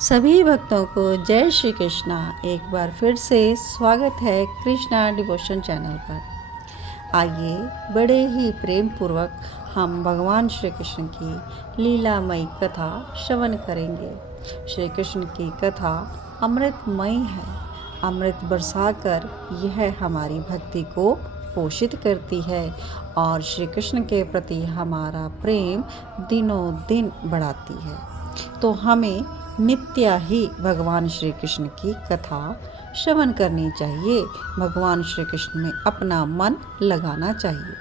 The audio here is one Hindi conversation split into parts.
सभी भक्तों को जय श्री कृष्णा। एक बार फिर से स्वागत है कृष्णा डिवोशन चैनल पर। आइए बड़े ही प्रेम पूर्वक हम भगवान श्री कृष्ण की लीलामयी कथा श्रवण करेंगे। श्री कृष्ण की कथा अमृतमयी है। अमृत बरसाकर यह हमारी भक्ति को पोषित करती है और श्री कृष्ण के प्रति हमारा प्रेम दिनों दिन बढ़ाती है। तो हमें नित्य ही भगवान श्री कृष्ण की कथा श्रवण करनी चाहिए। भगवान श्री कृष्ण में अपना मन लगाना चाहिए।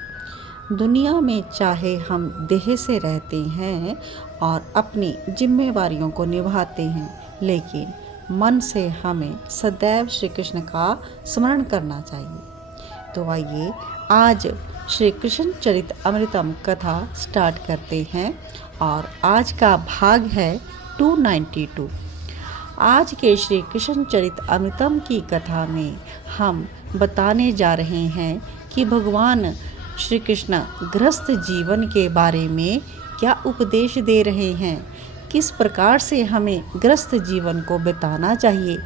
दुनिया में चाहे हम देह से रहते हैं और अपनी जिम्मेवारियों को निभाते हैं, लेकिन मन से हमें सदैव श्री कृष्ण का स्मरण करना चाहिए। तो आइए आज श्री कृष्ण चरित अमृतम कथा स्टार्ट करते हैं और आज का भाग है 292। आज के श्री कृष्ण चरित अमृतम की कथा में हम बताने जा रहे हैं कि भगवान श्री कृष्ण गृहस्थ जीवन के बारे में क्या उपदेश दे रहे हैं, किस प्रकार से हमें गृहस्थ जीवन को बिताना चाहिए,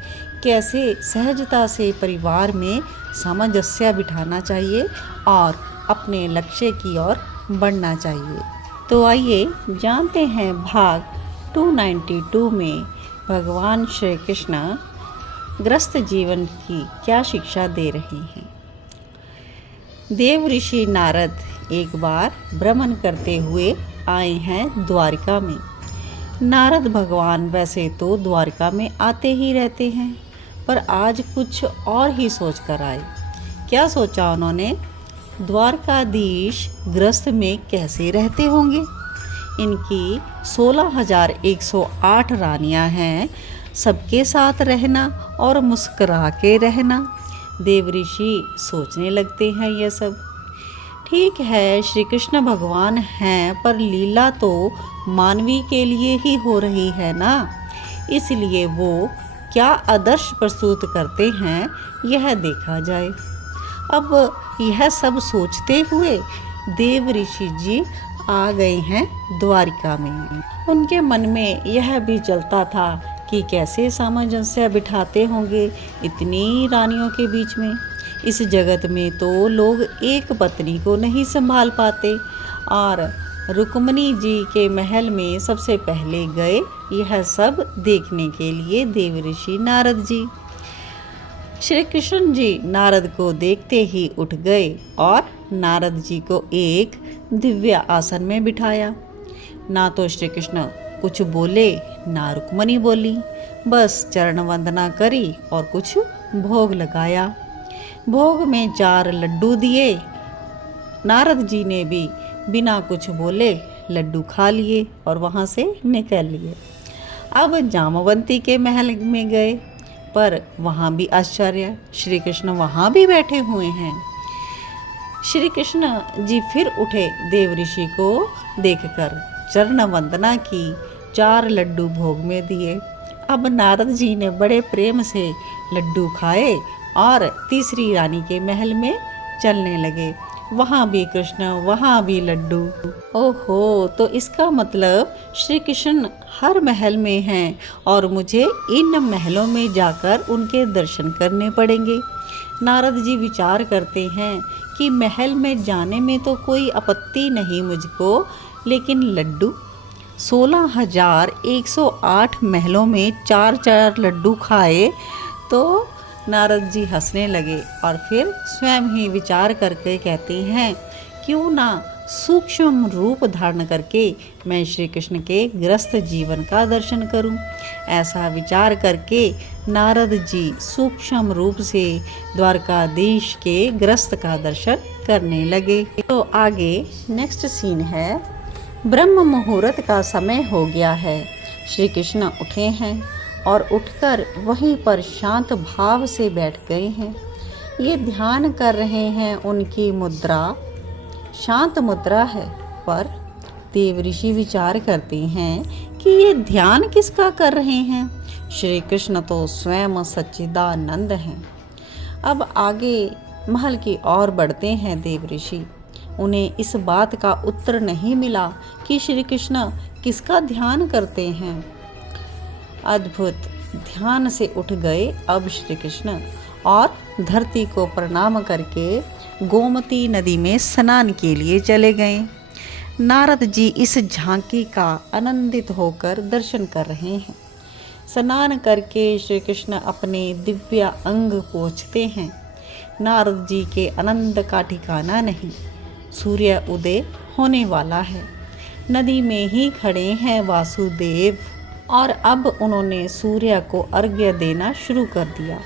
कैसे सहजता से परिवार में सामंजस्य बिठाना चाहिए और अपने लक्ष्य की ओर बढ़ना चाहिए। तो आइए जानते हैं भाग 292 में भगवान श्री कृष्ण गृहस्थ जीवन की क्या शिक्षा दे रहे हैं। देव ऋषि नारद एक बार भ्रमण करते हुए आए हैं द्वारिका में। नारद भगवान वैसे तो द्वारिका में आते ही रहते हैं, पर आज कुछ और ही सोच कर आए। क्या सोचा उन्होंने? द्वारकाधीश गृहस्थ में कैसे रहते होंगे। इनकी 16,108 रानियां हैं। सबके साथ रहना और मुस्कुरा के रहना। देव ऋषि सोचने लगते हैं यह सब ठीक है, श्री कृष्ण भगवान हैं, पर लीला तो मानवी के लिए ही हो रही है ना, इसलिए वो क्या आदर्श प्रस्तुत करते हैं यह देखा जाए। अब यह सब सोचते हुए देव ऋषि जी आ गए हैं द्वारिका में। उनके मन में यह भी चलता था कि कैसे सामंजस्य बिठाते होंगे इतनी रानियों के बीच में। इस जगत में तो लोग एक पत्नी को नहीं संभाल पाते और रुक्मणी जी के महल में सबसे पहले गए यह सब देखने के लिए देव ऋषि नारद जी। श्री कृष्ण जी नारद को देखते ही उठ गए और नारद जी को एक दिव्य आसन में बिठाया। ना तो श्री कृष्ण कुछ बोले ना रुक्मणी बोली, बस चरण वंदना करी और कुछ भोग लगाया। भोग में 4 लड्डू दिए। नारद जी ने भी बिना कुछ बोले लड्डू खा लिए और वहाँ से निकल लिए। अब जामवंती के महल में गए, पर वहाँ भी आश्चर्य, श्री कृष्ण वहाँ भी बैठे हुए हैं। श्री कृष्ण जी फिर उठे, देव ऋषि को देखकर चरण वंदना की, 4 लड्डू भोग में दिए। अब नारद जी ने बड़े प्रेम से लड्डू खाए और तीसरी रानी के महल में चलने लगे। वहाँ भी कृष्ण, वहाँ भी लड्डू। ओहो, तो इसका मतलब श्री कृष्ण हर महल में हैं और मुझे इन महलों में जाकर उनके दर्शन करने पड़ेंगे। नारद जी विचार करते हैं कि महल में जाने में तो कोई आपत्ति नहीं मुझको, लेकिन लड्डू 16,108 महलों में 4-4 लड्डू खाए। तो नारद जी हंसने लगे और फिर स्वयं ही विचार करके कहते हैं, क्यों ना सूक्ष्म रूप धारण करके मैं श्री कृष्ण के गृहस्थ जीवन का दर्शन करूं। ऐसा विचार करके नारद जी सूक्ष्म रूप से द्वारकाधीश के गृहस्थ का दर्शन करने लगे। तो आगे नेक्स्ट सीन है, ब्रह्म मुहूर्त का समय हो गया है। श्री कृष्ण उठे हैं और उठकर वहीं पर शांत भाव से बैठ गए हैं। ये ध्यान कर रहे हैं। उनकी मुद्रा शांत मुद्रा है, पर देव ऋषि विचार करते हैं कि ये ध्यान किसका कर रहे हैं। श्री कृष्ण तो स्वयं सच्चिदानंद हैं। अब आगे महल की ओर बढ़ते हैं देव ऋषि। उन्हें इस बात का उत्तर नहीं मिला कि श्री कृष्ण किसका ध्यान करते हैं। अद्भुत ध्यान से उठ गए अब श्री कृष्ण और धरती को प्रणाम करके गोमती नदी में स्नान के लिए चले गए। नारद जी इस झांकी का आनंदित होकर दर्शन कर रहे हैं। स्नान करके श्री कृष्ण अपने दिव्य अंग पोंछते हैं। नारद जी के आनंद का ठिकाना नहीं। सूर्य उदय होने वाला है। नदी में ही खड़े हैं वासुदेव और अब उन्होंने सूर्य को अर्घ्य देना शुरू कर दिया।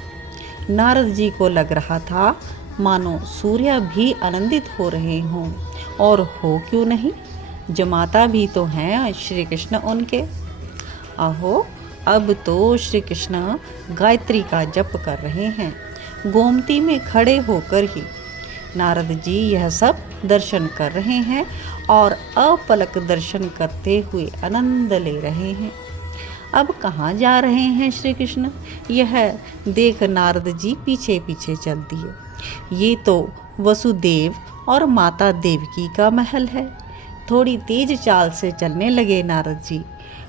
नारद जी को लग रहा था मानो सूर्य भी आनंदित हो रहे हों, और हो क्यों नहीं, जमाता भी तो हैं श्री कृष्ण उनके। आहो, अब तो श्री कृष्ण गायत्री का जप कर रहे हैं, गोमती में खड़े होकर ही। नारद जी यह सब दर्शन कर रहे हैं और अपलक दर्शन करते हुए आनंद ले रहे हैं। अब कहाँ जा रहे हैं श्री कृष्ण, यह देख नारद जी पीछे पीछे चल दिए। ये तो वसुदेव और माता देवकी का महल है। थोड़ी तेज चाल से चलने लगे नारद जी।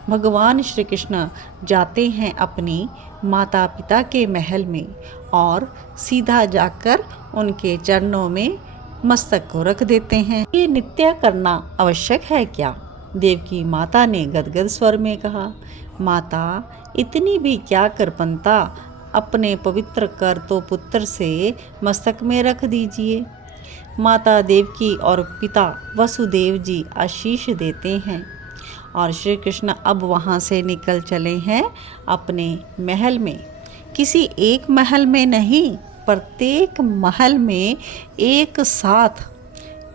भगवान श्री कृष्ण जाते हैं अपनी माता पिता के महल में और सीधा जाकर उनके चरणों में मस्तक को रख देते हैं। ये नित्य करना आवश्यक है क्या? देवकी माता ने गदगद स्वर में कहा। माता, इतनी भी क्या कृपणता, अपने पवित्र कर तो पुत्र से मस्तक में रख दीजिए। माता देवकी और पिता वसुदेव जी आशीष देते हैं और श्री कृष्ण अब वहाँ से निकल चले हैं अपने महल में। किसी एक महल में नहीं, प्रत्येक महल में एक साथ।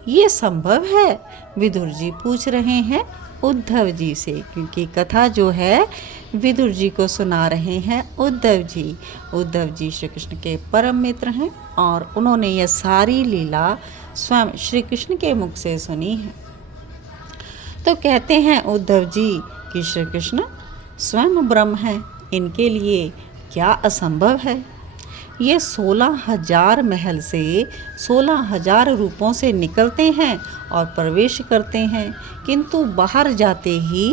ये संभव है? विदुर जी पूछ रहे हैं उद्धव जी से, क्योंकि कथा जो है विदुर जी को सुना रहे हैं उद्धव जी। उद्धव जी श्री कृष्ण के परम मित्र हैं और उन्होंने यह सारी लीला स्वयं श्री कृष्ण के मुख से सुनी है। तो कहते हैं उद्धव जी कि श्री कृष्ण स्वयं ब्रह्म हैं, इनके लिए क्या असंभव है। ये 16,000 महल से 16,000 रूपों से निकलते हैं और प्रवेश करते हैं, किंतु बाहर जाते ही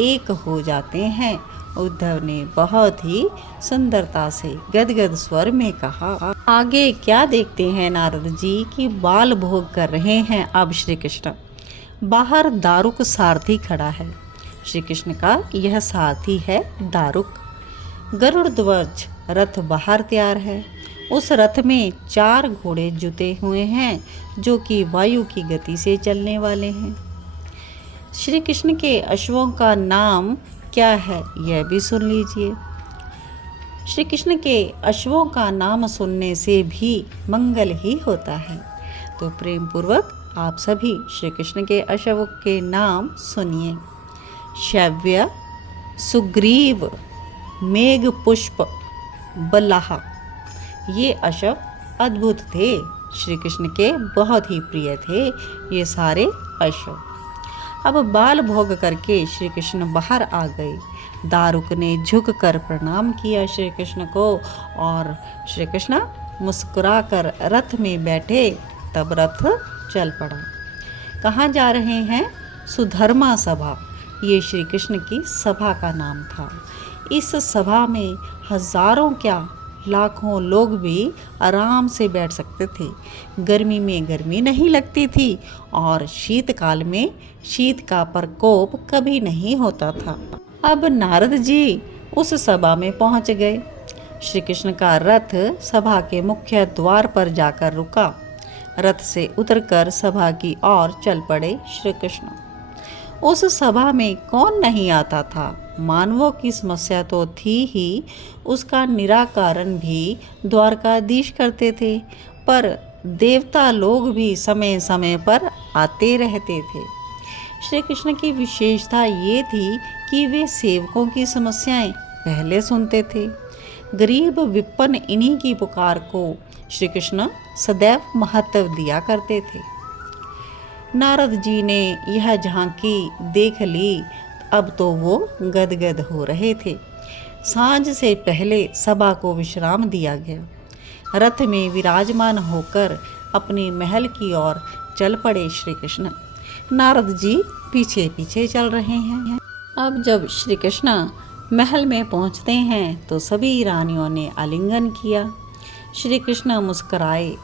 एक हो जाते हैं। उद्धव ने बहुत ही सुंदरता से गदगद स्वर में कहा। आगे क्या देखते हैं नारद जी कि बाल भोग कर रहे हैं अब श्री कृष्ण। बाहर दारुक सारथी खड़ा है। श्री कृष्ण का यह सारथी है दारुक। गरुड़ ध्वज रथ बाहर तैयार है। उस रथ में 4 घोड़े जुते हुए हैं जो कि वायु की गति से चलने वाले हैं। श्री कृष्ण के अश्वों का नाम क्या है, यह भी सुन लीजिए। श्री कृष्ण के अश्वों का नाम सुनने से भी मंगल ही होता है। तो प्रेम पूर्वक आप सभी श्री कृष्ण के अश्वों के नाम सुनिए। शव्य, सुग्रीव, मेघ पुष्प, बल्लाह। ये अश्व अद्भुत थे, श्री कृष्ण के बहुत ही प्रिय थे ये सारे अश्व। अब बाल भोग करके श्री कृष्ण बाहर आ गए। दारुक ने झुककर प्रणाम किया श्री कृष्ण को और श्री कृष्ण मुस्कुराकर रथ में बैठे। तब रथ चल पड़ा। कहाँ जा रहे हैं? सुधर्मा सभा। ये श्री कृष्ण की सभा का नाम था। इस सभा में हजारों क्या लाखों लोग भी आराम से बैठ सकते थे। गर्मी में गर्मी नहीं लगती थी और शीतकाल में शीत का प्रकोप कभी नहीं होता था। अब नारद जी उस सभा में पहुंच गए। श्री कृष्ण का रथ सभा के मुख्य द्वार पर जाकर रुका। रथ से उतरकर सभा की ओर चल पड़े श्री कृष्ण। उस सभा में कौन नहीं आता था। मानवों की समस्या तो थी ही, उसका निराकरण भी द्वारकाधीश करते थे, पर देवता लोग भी समय समय पर आते रहते थे। श्री कृष्ण की विशेषता ये थी कि वे सेवकों की समस्याएं पहले सुनते थे। गरीब विपन्न इन्हीं की पुकार को श्री कृष्ण सदैव महत्व दिया करते थे। नारद जी ने यह झांकी देख ली। अब तो वो गदगद हो रहे थे। सांझ से पहले सभा को विश्राम दिया गया। रथ में विराजमान होकर अपने महल की ओर चल पड़े श्री कृष्ण। नारद जी पीछे पीछे चल रहे हैं। अब जब श्री कृष्ण महल में पहुंचते हैं तो सभी रानियों ने आलिंगन किया। श्री कृष्ण मुस्कुराए,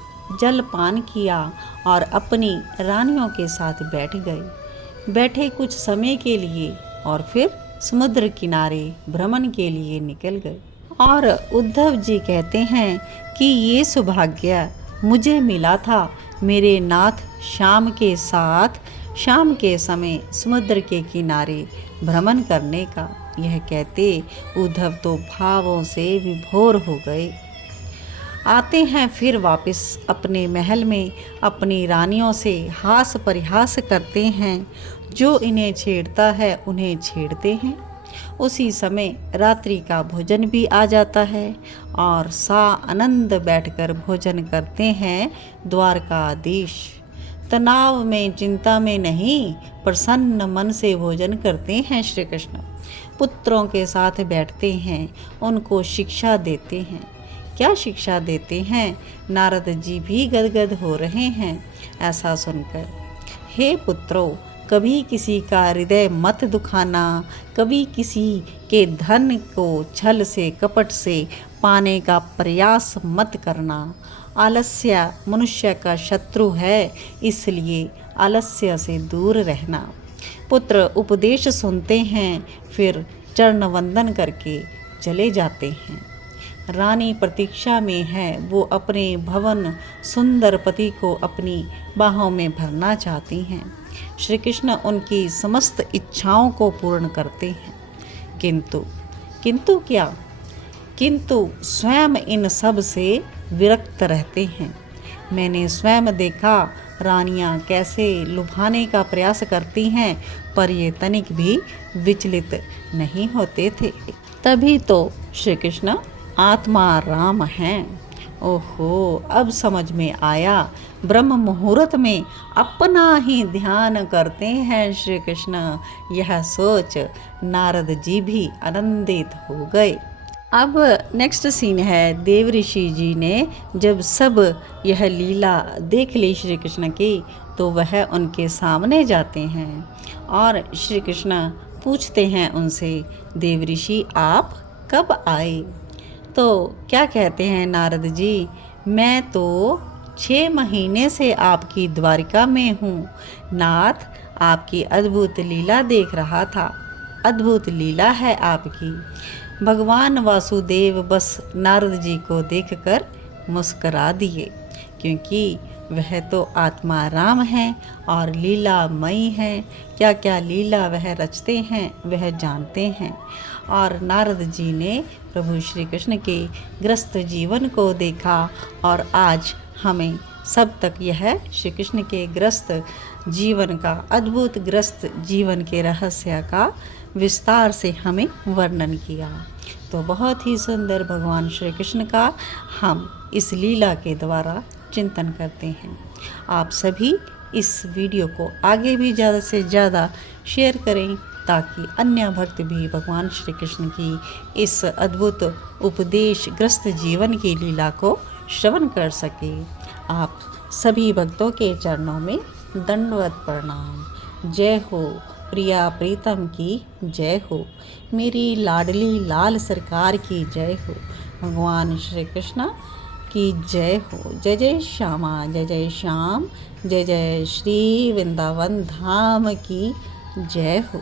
जलपान किया और अपनी रानियों के साथ बैठ गए। बैठे कुछ समय के लिए और फिर समुद्र किनारे भ्रमण के लिए निकल गए। और उद्धव जी कहते हैं कि ये सौभाग्य मुझे मिला था मेरे नाथ श्याम के साथ शाम के समय समुद्र के किनारे भ्रमण करने का। यह कहते उद्धव तो भावों से विभोर हो गए। आते हैं फिर वापस अपने महल में, अपनी रानियों से हास परिहास करते हैं। जो इन्हें छेड़ता है उन्हें छेड़ते हैं। उसी समय रात्रि का भोजन भी आ जाता है और आनंद बैठकर भोजन करते हैं द्वारकाधीश। तनाव में, चिंता में नहीं, प्रसन्न मन से भोजन करते हैं श्री कृष्ण। पुत्रों के साथ बैठते हैं, उनको शिक्षा देते हैं। क्या शिक्षा देते हैं? नारद जी भी गदगद हो रहे हैं ऐसा सुनकर। हे पुत्रों, कभी किसी का हृदय मत दुखाना, कभी किसी के धन को छल से कपट से पाने का प्रयास मत करना। आलस्य मनुष्य का शत्रु है, इसलिए आलस्य से दूर रहना। पुत्र उपदेश सुनते हैं, फिर चरण वंदन करके चले जाते हैं। रानी प्रतीक्षा में है, वो अपने भवन सुंदर पति को अपनी बाहों में भरना चाहती हैं। श्री कृष्ण उनकी समस्त इच्छाओं को पूर्ण करते हैं। किंतु क्या? किंतु स्वयं इन सब से विरक्त रहते हैं। मैंने स्वयं देखा रानियां कैसे लुभाने का प्रयास करती हैं, पर ये तनिक भी विचलित नहीं होते थे। तभी तो श्री कृष्ण आत्मा राम हैं। ओहो, अब समझ में आया। ब्रह्म मुहूर्त में अपना ही ध्यान करते हैं श्री कृष्ण। यह सोच नारद जी भी आनंदित हो गए। अब नेक्स्ट सीन है, देव ऋषि जी ने जब सब यह लीला देख ली श्री कृष्ण की, तो वह उनके सामने जाते हैं और श्री कृष्ण पूछते हैं उनसे, देव ऋषि आप कब आए? तो क्या कहते हैं नारद जी, मैं तो 6 महीने से आपकी द्वारिका में हूँ। नाथ, आपकी अद्भुत लीला देख रहा था। अद्भुत लीला है आपकी। भगवान वासुदेव बस नारद जी को देखकर मुस्करा दिए, क्योंकि वह तो आत्मा राम हैं और लीलामयी हैं। क्या क्या लीला वह रचते हैं वह जानते हैं। और नारद जी ने प्रभु श्री कृष्ण के ग्रस्त जीवन को देखा और आज हमें सब तक यह श्री कृष्ण के ग्रस्त जीवन का, अद्भुत ग्रस्त जीवन के रहस्य का विस्तार से हमें वर्णन किया। तो बहुत ही सुंदर भगवान श्री कृष्ण का हम इस लीला के द्वारा चिंतन करते हैं। आप सभी इस वीडियो को आगे भी ज़्यादा से ज़्यादा शेयर करें, ताकि अन्य भक्त भी भगवान श्री कृष्ण की इस अद्भुत उपदेश ग्रस्त जीवन की लीला को श्रवण कर सके। आप सभी भक्तों के चरणों में दंडवत प्रणाम। जय हो प्रिया प्रीतम की जय हो, मेरी लाडली लाल सरकार की जय हो, भगवान श्री कृष्ण की जय हो। जय जय श्यामा, जय जय श्याम, जय जय श्री वृंदावन धाम की जय हो।